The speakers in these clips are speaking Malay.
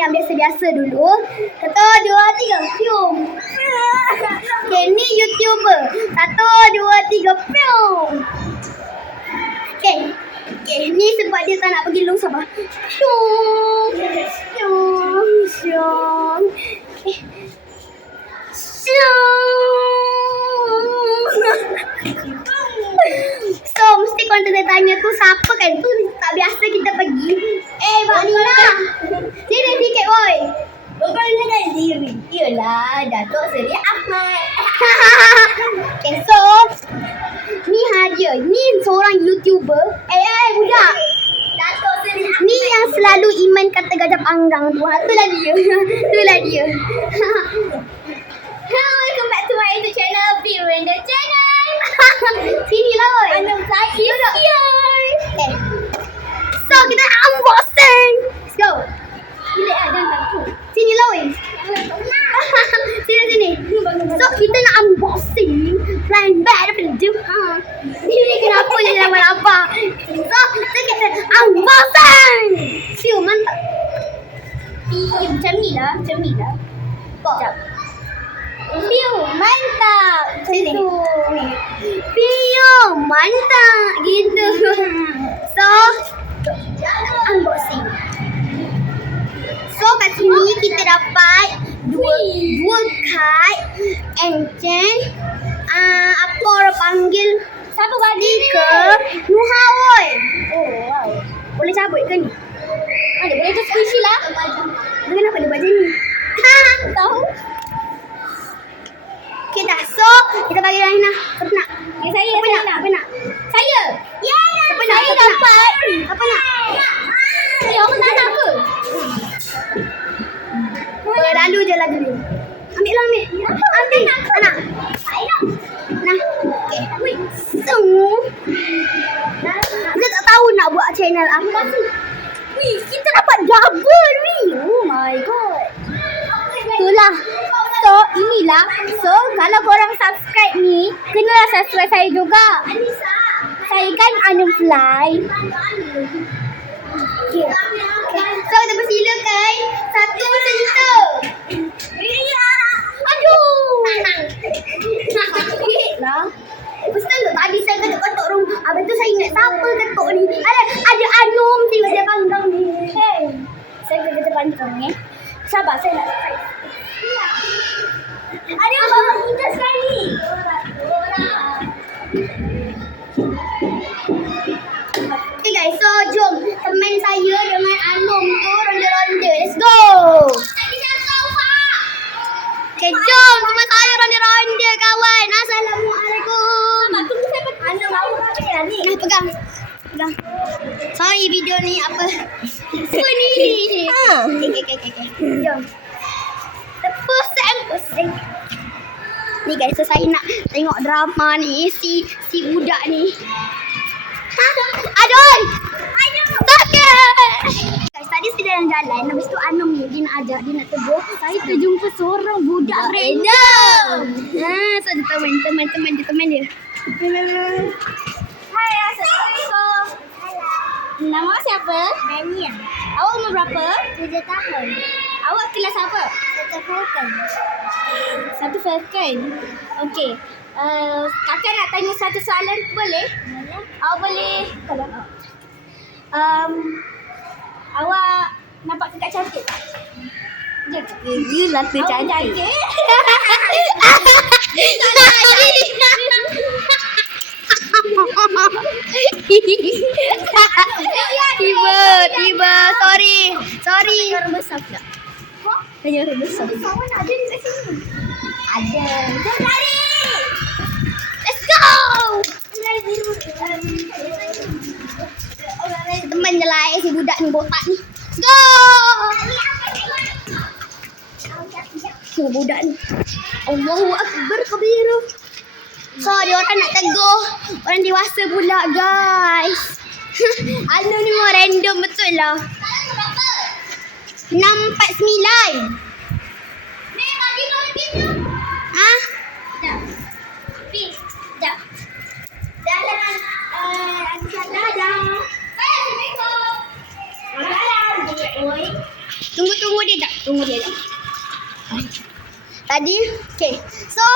yang biasa-biasa dulu. Satu, dua, tiga, pium. Okay, ni YouTuber. Satu, dua, tiga, pium. Okay. Okay, ni sebab dia tak nak pergi long sabar. Syung. Syung. Syung. Okay. So, mesti korang tanya-tanya tu siapa kan? Tu tak biasa kita pergi. Eh, Mak Nina. Sini sikit, boy. Bukan diri. Yelah, Datuk Seri Ahmad. okay, so, ni hadiah. Ni seorang YouTuber. Eh, eh, budak. Datuk Seri Ahmad. Ni yang selalu Iman kata gajah panggang tu. Ha, itulah dia. itulah dia. Hello, welcome back to my YouTube channel, Be Render Channel. Sini lah, boy. Anam saya here. Okay. So, kita unboxing. Let's go. Bila ah, jangan takut. Weh. sini, sini. So, kita nak unboxing Flying Bag daripada Duhan. Ini kenapa dia nama apa? So, kita unboxing. Siu, mantap. Ih, macam ni lah, macam ni lah. Sekejap. View, mantap. Sini. Pio, mantap. Gitu. So, unboxing. So, kat sini kita dapat dua, dua kad and then uh, apa orang panggil Siapa bagi ni? stiker Nuha woi. Oh, wow. Boleh cabut ke ni? Ada boleh tu squishy lah. Dia kenapa dia buat macam ni? Ha. Tahu? Okay dah. So, kita bagi Rahina. Siapa nak? Ya, saya, Siapa saya nak? Siapa nak? Saya. Yeah, saya dapat. Siapa nak? Ya, orang tak nak channel apa. Wih, kita dapat double ni. Oh my god. Itulah. So, inilah. So, kalau korang subscribe ni, kenalah subscribe saya juga. Saya kan Anum Fly. Okay. okay. So, kita persilakan satu cerita. Iya. Aduh. Sakit lah. Pasal tu tadi saya ketuk-ketuk rumah. Habis tu saya ingat siapa ketuk ni. Ada, ada Anum tengok dia panggang ni. Hey, saya kerja panjang ni. Sabar, saya nak Ada yang bawa kita sekali. Okay guys, so jom teman saya dengan Anum tu ronda-ronda. Let's go. Okay, jom teman saya ronda-ronda kawan. Assalamualaikum. Sabar, tunggu saya pegang. Mau apa ni? Nah, pegang. Pegang. Sorry video ni apa? Apa ni? Ha. Okay, okay, okay. Jom. Pusing, pusing. Ni guys, so saya nak tengok drama ni si si budak ni. Ha? Aduh! Sakit! Guys, tadi saya jalan-jalan. Habis tu Anum ni, dia nak ajak, dia nak tegur. Saya terjumpa seorang budak random. Ha, so dia teman, teman, teman dia, teman dia. Hai, Assalamualaikum. Nama awak siapa? Daniel, Awak umur berapa? tujuh tahun. Awak kelas apa? Satu Falcon. Satu Falcon. Okey. Uh, kakak nak tanya satu soalan boleh? Boleh? Awak boleh um, Awak nampak kakak cantik tak? Ya, Yelah, tu Awak cantik. tiba, tiba. Sorry. Sorry. Orang besar pula. Tanya orang besar. Ada di sini. Ada. Lari. Let's go. Teman je lah eh, si budak ni botak ni. Let's go. Si budak ni. Allahu Akbar kabiru. So dia orang kan nak tegur orang dewasa pula guys. Alun ni mah random betul lah. Enam empat sembilan. Ni bagi kau ha? Dah. Dah dah. Tunggu tunggu dia tak. Tunggu dia tak. Jadi, okay. So,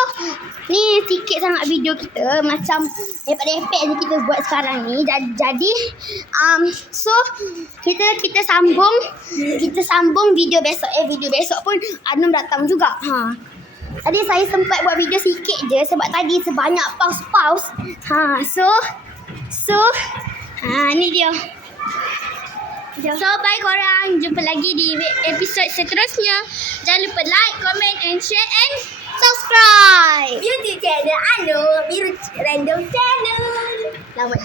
ni sikit sangat video kita. Macam lepek-lepek je kita buat sekarang ni. Jadi um, so, kita kita sambung. Kita sambung video besok. Eh, video besok pun Anum datang juga. Ha. Tadi saya sempat buat video sikit je sebab tadi sebanyak pause-pause. Ha, so, so, ha, ni dia. So bye korang. Jumpa lagi di episod seterusnya. Jangan lupa like, comment and share and Subscribe! YouTube channel Anu Biru Random Channel. Lama.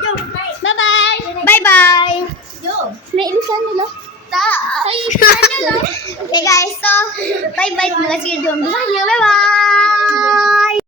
Jom. Bye. Bye-bye. Bye-bye! Jom. Naik di sana lah. Tak. Saya sana lah. Okay guys, so bye-bye. Terima kasih kerja saya. Bye-bye.